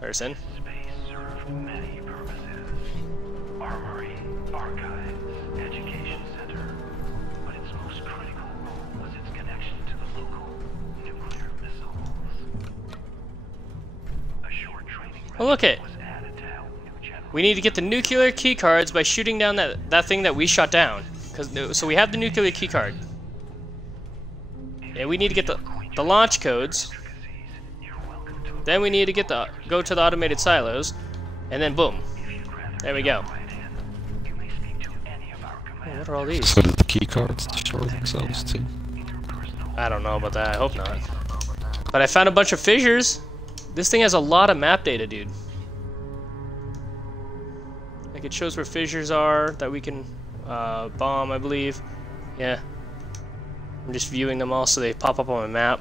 person. Space served many purposes. Armory, archives, education center. But its most critical role was its connection to the local nuclear missiles. A short training Oh, look it. was added to help new generals. We need to get the nuclear key cards by shooting down that thing that we shot down. So we have the nuclear key card. And we need to get the launch codes. Then we need to get go to the automated silos. And then boom. There we go. Oh, what are all these? So did the key cards show themselves too? I don't know about that. I hope not. But I found a bunch of fissures. This thing has a lot of map data, dude. Like, it shows where fissures are that we can bomb, I believe. Yeah. I'm just viewing them all so they pop up on my map.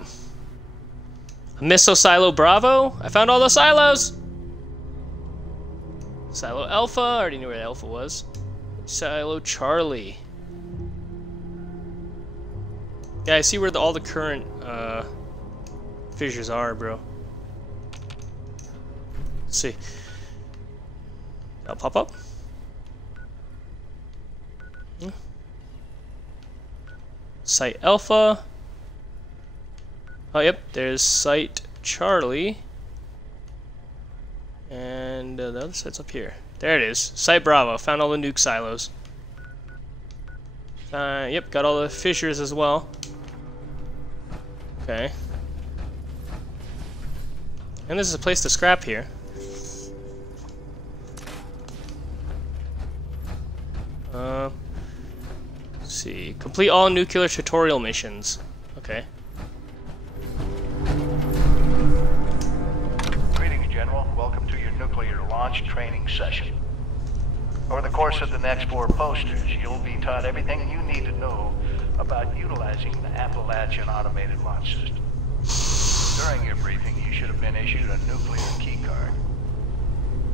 A missile silo Bravo. I found all the silos. Silo Alpha. I already knew where the Alpha was. Silo Charlie. Yeah, I see where all the current fissures are, bro. Let's see. That'll pop up. Site Alpha. Oh, yep, there's Site Charlie. And the other site's up here. There it is. Site Bravo. Found all the nuke silos. Yep, got all the fissures as well. Okay. And this is a place to scrap here. Let's see. Complete all nuclear tutorial missions. Okay. Greetings, General. Welcome to your nuclear launch training session. Over the course of the next 4 posters, you'll be taught everything you need to know about utilizing the Appalachian Automated Launch System. During your briefing, you should have been issued a nuclear key card.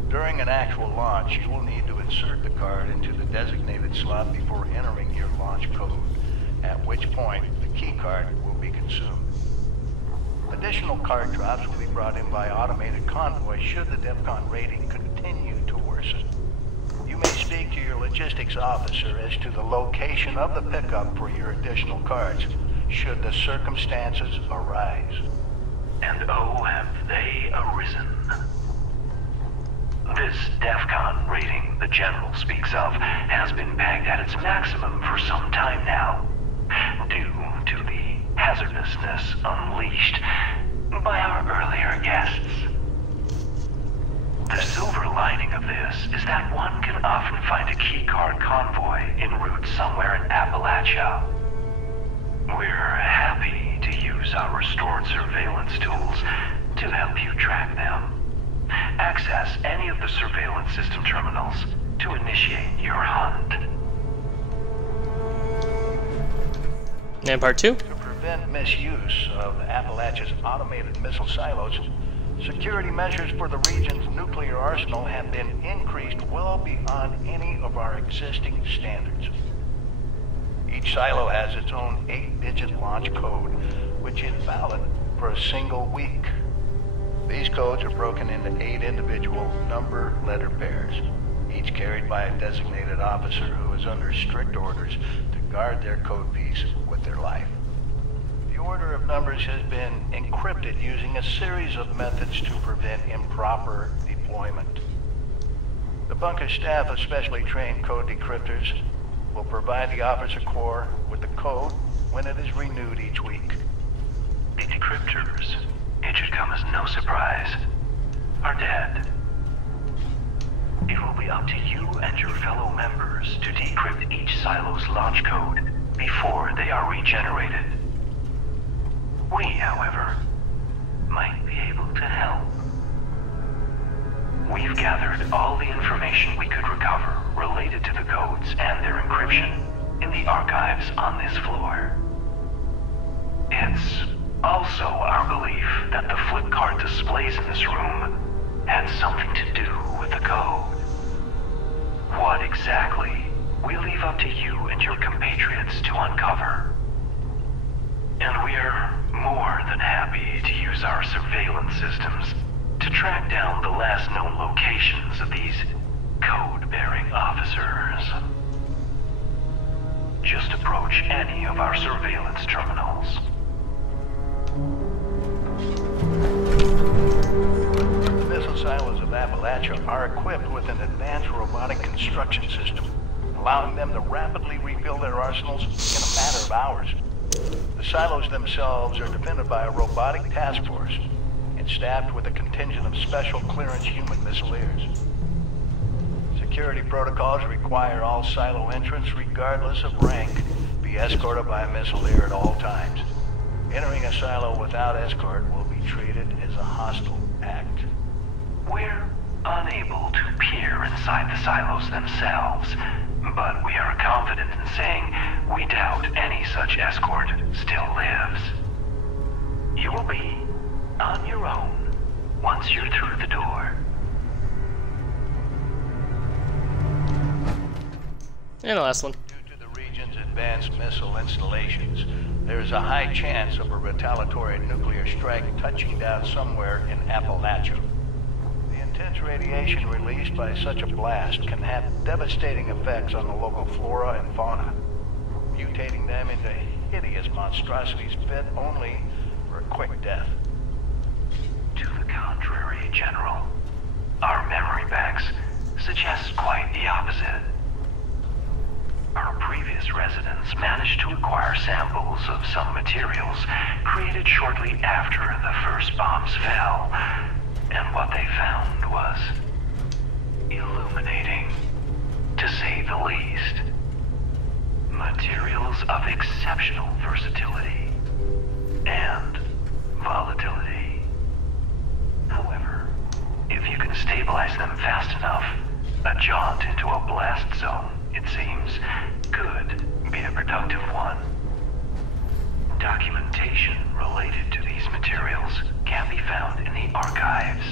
During an actual launch, you will need to insert the card into the designated slot before entering your launch code, at which point the key card will be consumed. Additional card drops will be brought in by automated convoy should the DEFCON rating continue to worsen. You may speak to your logistics officer as to the location of the pickup for your additional cards, should the circumstances arise. And oh, have they arisen. This DEFCON rating the General speaks of has been pegged at its maximum for some time now, due to the hazardousness unleashed by our earlier guests. The silver lining of this is that one can often find a keycard convoy en route somewhere in Appalachia. We're happy to use our restored surveillance tools to help you track them. Access any of the surveillance system terminals to initiate your hunt. And part 2? To prevent misuse of Appalachia's automated missile silos, security measures for the region's nuclear arsenal have been increased well beyond any of our existing standards. Each silo has its own 8-digit launch code, which is valid for a single week. These codes are broken into 8 individual number-letter pairs, each carried by a designated officer who is under strict orders to guard their code piece with their life. The order of numbers has been encrypted using a series of methods to prevent improper deployment. The bunker staff of specially trained code decryptors will provide the officer corps with the code when it is renewed each week. The decryptors, it should come as no surprise, are dead. It will be up to you and your fellow members to decrypt each silo's launch code before they are regenerated. We, however, might be able to help. We've gathered all the information we could recover related to the codes and their encryption in the archives on this floor. It's also our belief that the flip card displays in this room had something to do with the code. What exactly, we'll leave up to you and your compatriots to uncover. And we're more than happy to use our surveillance systems to track down the last known locations of these code-bearing officers. Just approach any of our surveillance terminals. The missile silos of Appalachia are equipped with an advanced robotic construction system, allowing them to rapidly rebuild their arsenals in a matter of hours. The silos themselves are defended by a robotic task force and staffed with a contingent of special clearance human missileers. Security protocols require all silo entrants, regardless of rank, be escorted by a missileer at all times. Entering a silo without escort will be treated as a hostile act. We're unable to peer inside the silos themselves, but we are confident in saying we doubt any such escort still lives. You will be on your own once you're through the door. And the last one. Due to the region's advanced missile installations, there is a high chance of a retaliatory nuclear strike touching down somewhere in Appalachia. The intense radiation released by such a blast can have devastating effects on the local flora and fauna, mutating them into hideous monstrosities fit only for a quick death. To the contrary, General. Our memory banks suggest quite the opposite. Our previous residents managed to acquire samples of some materials created shortly after the first bombs fell, and what they found was illuminating, to say the least. Materials of exceptional versatility and volatility. However, if you can stabilize them fast enough, a jaunt into a blast zone, it seems, could be a productive one. Documentation related to these materials can be found in the archives.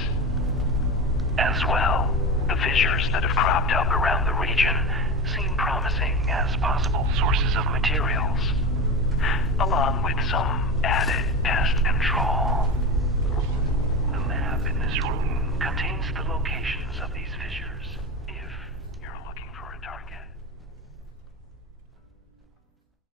As well, the fissures that have cropped up around the region seem promising as possible sources of materials, along with some added pest control. The map in this room contains the location